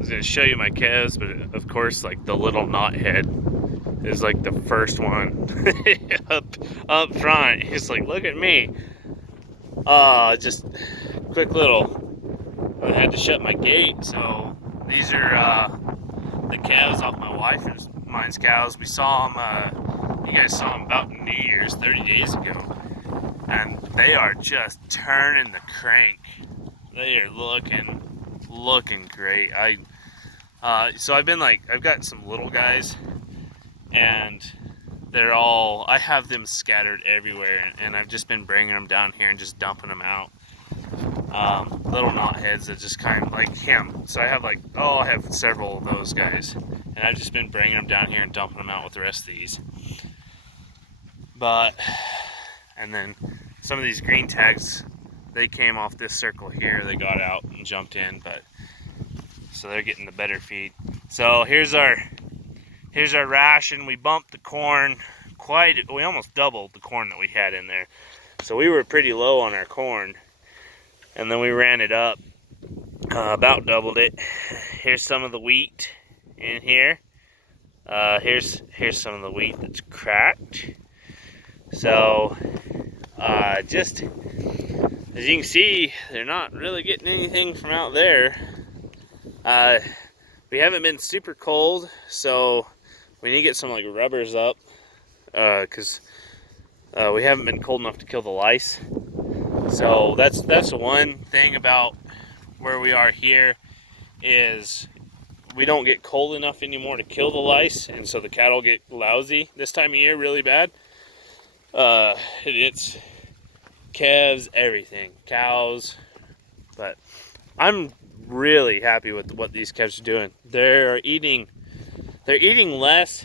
was gonna show you my calves, but of course, like the little knot head is like the first one up front. He's like, look at me. Just quick little. I had to shut my gate, so these are the calves off my wife and mine's cows. We saw them. You guys saw them about New Year's, 30 days ago, and they are just turning the crank. They are looking great. So I've got some little guys, and I have them scattered everywhere, and I've just been bringing them down here and just dumping them out. Little knotheads that just kind of like him. So I have several of those guys, and I've just been bringing them down here and dumping them out with the rest of these. And then some of these green tags, they came off this circle here. They got out and jumped in, so they're getting the better feed. So here's our ration. We bumped the corn we almost doubled the corn that we had in there. So we were pretty low on our corn, and then we ran it up, about doubled it. Here's some of the wheat in here. Here's some of the wheat that's cracked. So just as you can see, they're not really getting anything from out there. We haven't been super cold, so we need to get some like rubbers up, because we haven't been cold enough to kill the lice. So that's the one thing about where we are here, is we don't get cold enough anymore to kill the lice, and so the cattle get lousy this time of year really bad. It's calves, everything, cows, but I'm really happy with what these calves are doing. They're eating less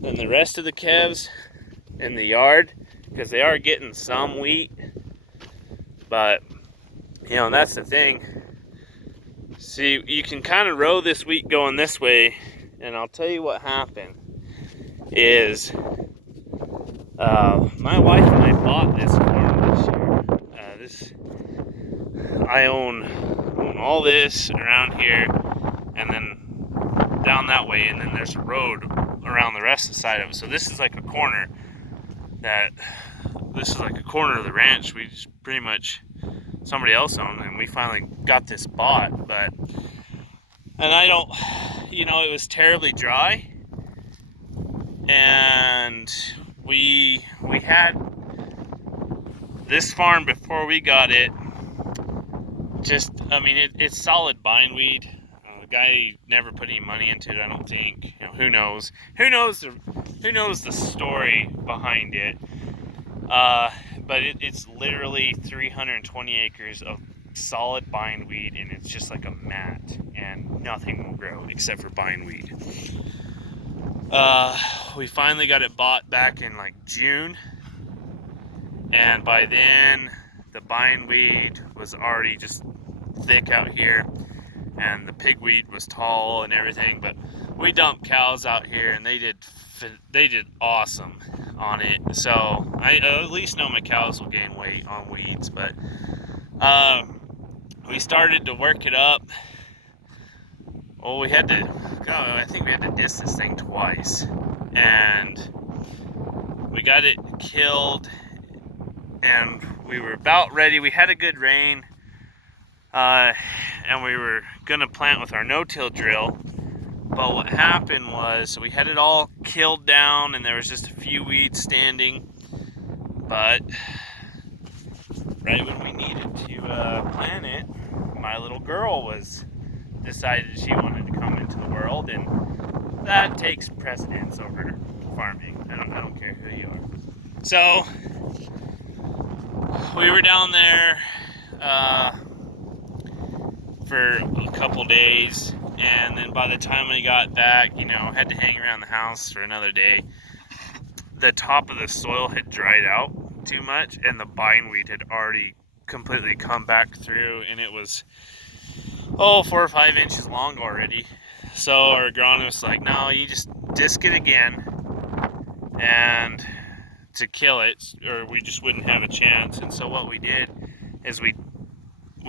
than the rest of the calves in the yard, because they are getting some wheat. But and that's the thing. See, you can kind of row this wheat going this way, and I'll tell you what happened is my wife and I bought this farm this year. I own all this around here, and then down that way, and then there's a road around the rest of the side of it. So this is like a corner of the ranch. We just pretty much somebody else owned, and we finally got this bought. It was terribly dry, and we had this farm before we got it. It's solid bindweed. The guy never put any money into it, I don't think. Who knows? Who knows the story behind it? But it's literally 320 acres of solid bindweed, and it's just like a mat, and nothing will grow except for bindweed. We finally got it bought back in like June, and by then the bindweed was already just thick out here, and the pigweed was tall and everything. But we dumped cows out here, and they did awesome on it. So I at least know my cows will gain weight on weeds. But we started to work it up. Well, I think we had to disc this thing twice, and we got it killed, and we were about ready. We had a good rain, and we were gonna plant with our no-till drill. But what happened was, we had it all killed down, and there was just a few weeds standing. But right when we needed to plant it, my little girl decided she wanted to come into the world, and that takes precedence over farming. I don't care who you are. So we were down there for a couple days, and then by the time we got back, had to hang around the house for another day. The top of the soil had dried out too much, and the bindweed had already completely come back through, and it was 4 or 5 inches long already. So our agronomist was like, no, you just disc it again, and to kill it, or we just wouldn't have a chance. And so what we did is we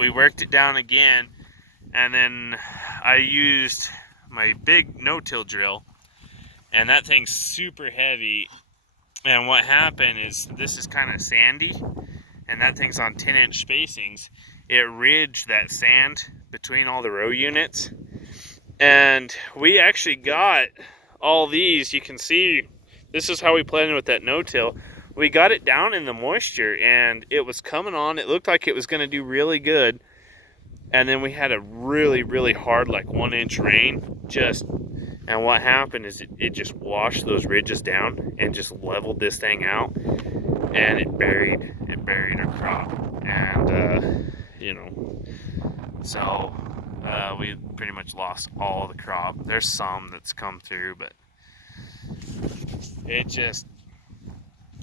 worked it down again, And then I used my big no-till drill, and that thing's super heavy. And what happened is, this is kind of sandy, and that thing's on 10-inch spacings. It ridged that sand between all the row units. And we actually got all these. You can see, this is how we planted with that no-till. We got it down in the moisture, and it was coming on. It looked like it was going to do really good. And then we had a really, really hard, like 1-inch rain. And what happened is it just washed those ridges down and just leveled this thing out. And it buried our crop. And, you know, so we pretty much lost all the crop. There's some that's come through, but it just,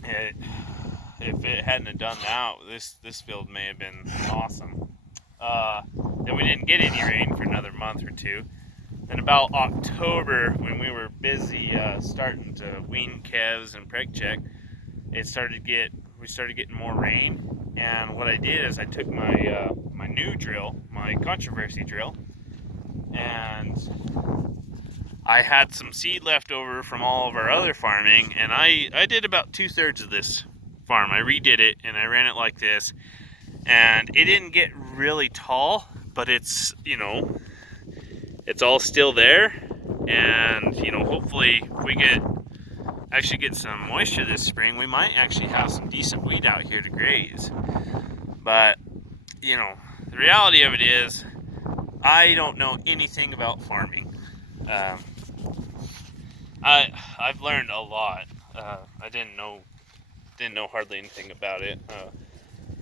if it hadn't have done that, this field may have been awesome. Then we didn't get any rain for another month or two. Then about October, when we were busy starting to wean calves and preg check, we started getting more rain. And what I did is I took my my new drill, my controversy drill, and I had some seed left over from all of our other farming, and I did about 2/3 of this farm. I redid it and I ran it like this, and it didn't get really tall, but it's, you know, it's all still there. And, you know, hopefully if we actually get some moisture this spring, we might actually have some decent wheat out here to graze. But, you know, the reality of it is, I don't know anything about farming. I've learned a lot. I didn't know hardly anything about it.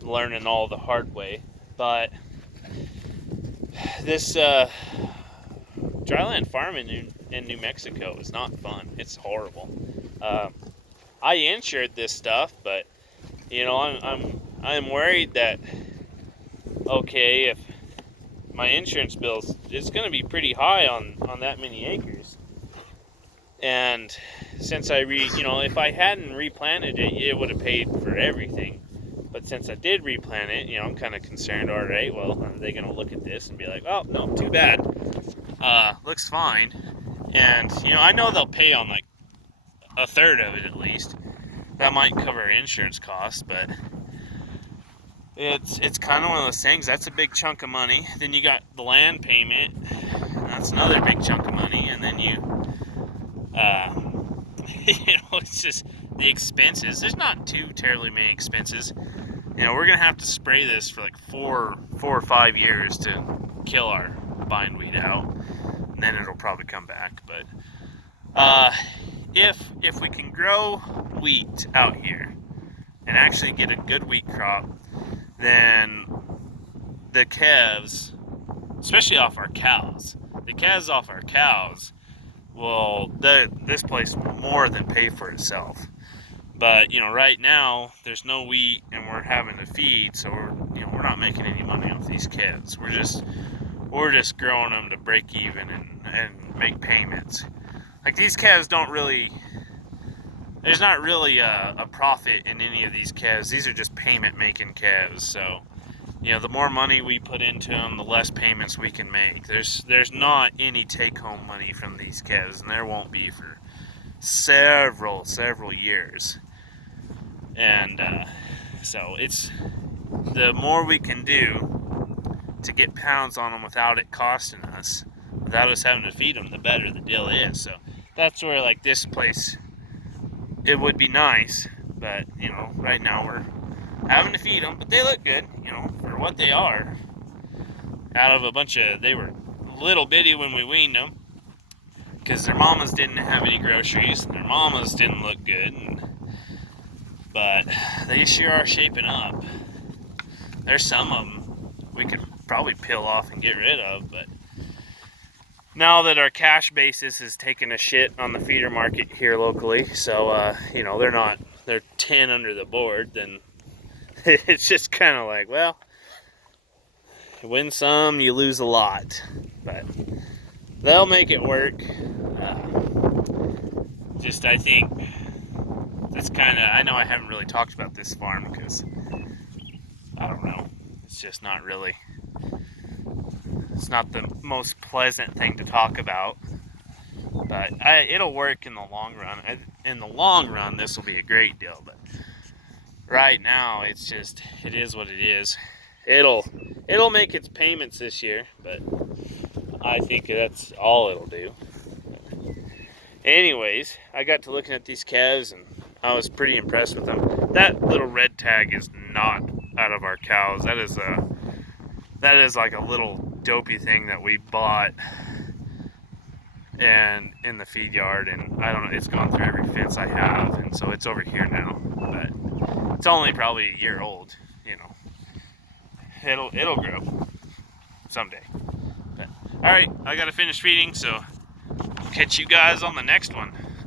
Learning all the hard way. But this dryland farming in New Mexico is not fun. It's horrible. I insured this stuff, but, you know, I'm worried that, okay, if my insurance bills, it's going to be pretty high on that many acres. And since you know, if I hadn't replanted it, it would have paid for everything. But since I did replant it, you know, I'm kind of concerned. All right, well, are they going to look at this and be like, oh, no, too bad. Looks fine. And, you know, I know they'll pay on like 1/3 of it at least. That might cover insurance costs, but it's kind of one of those things. That's a big chunk of money. Then you got the land payment. That's another big chunk of money. And then you know, it's just the expenses. There's not too terribly many expenses. You know, we're gonna have to spray this for like 4 or 5 years to kill our bindweed out, and then it'll probably come back. But if we can grow wheat out here and actually get a good wheat crop, then the calves, especially off our cows, well, this place will more than pay for itself. But, you know, right now there's no wheat and we're having to feed, so we're not making any money off these calves. We're just growing them to break even and make payments. Like, these calves there's not really a profit in any of these calves. These are just payment making calves. So, you know, the more money we put into them, the less payments we can make. There's not any take-home money from these calves, and there won't be for several years. And so it's, the more we can do to get pounds on them without it costing us, without us having to feed them, the better the deal is. So that's where, like, this place, it would be nice, but, you know, right now we're having to feed them, but they look good, you know, for what they are. Out of a bunch of, they were little bitty when we weaned them, because their mamas didn't have any groceries, and their mamas didn't look good, but they sure are shaping up. There's some of them we could probably peel off and get rid of, but now that our cash basis is taking a shit on the feeder market here locally, so you know, they're 10 under the board, then it's just kind of like, well, you win some, you lose a lot, but they'll make it work. I think that's kind of, I know I haven't really talked about this farm because, I don't know, it's just not really It's not the most pleasant thing to talk about, but it'll work in the long run. In the long run, this will be a great deal, but right now it is what it is. It'll make its payments this year, but I think that's all it'll do. Anyways, I got to looking at these calves and I was pretty impressed with them. That little red tag is not out of our cows. That is like a little dopey thing that we bought and in the feed yard, and I don't know, it's gone through every fence I have, and so it's over here now. But it's only probably a year old, you know. It'll grow someday. But all right, I gotta finish feeding, so catch you guys on the next one.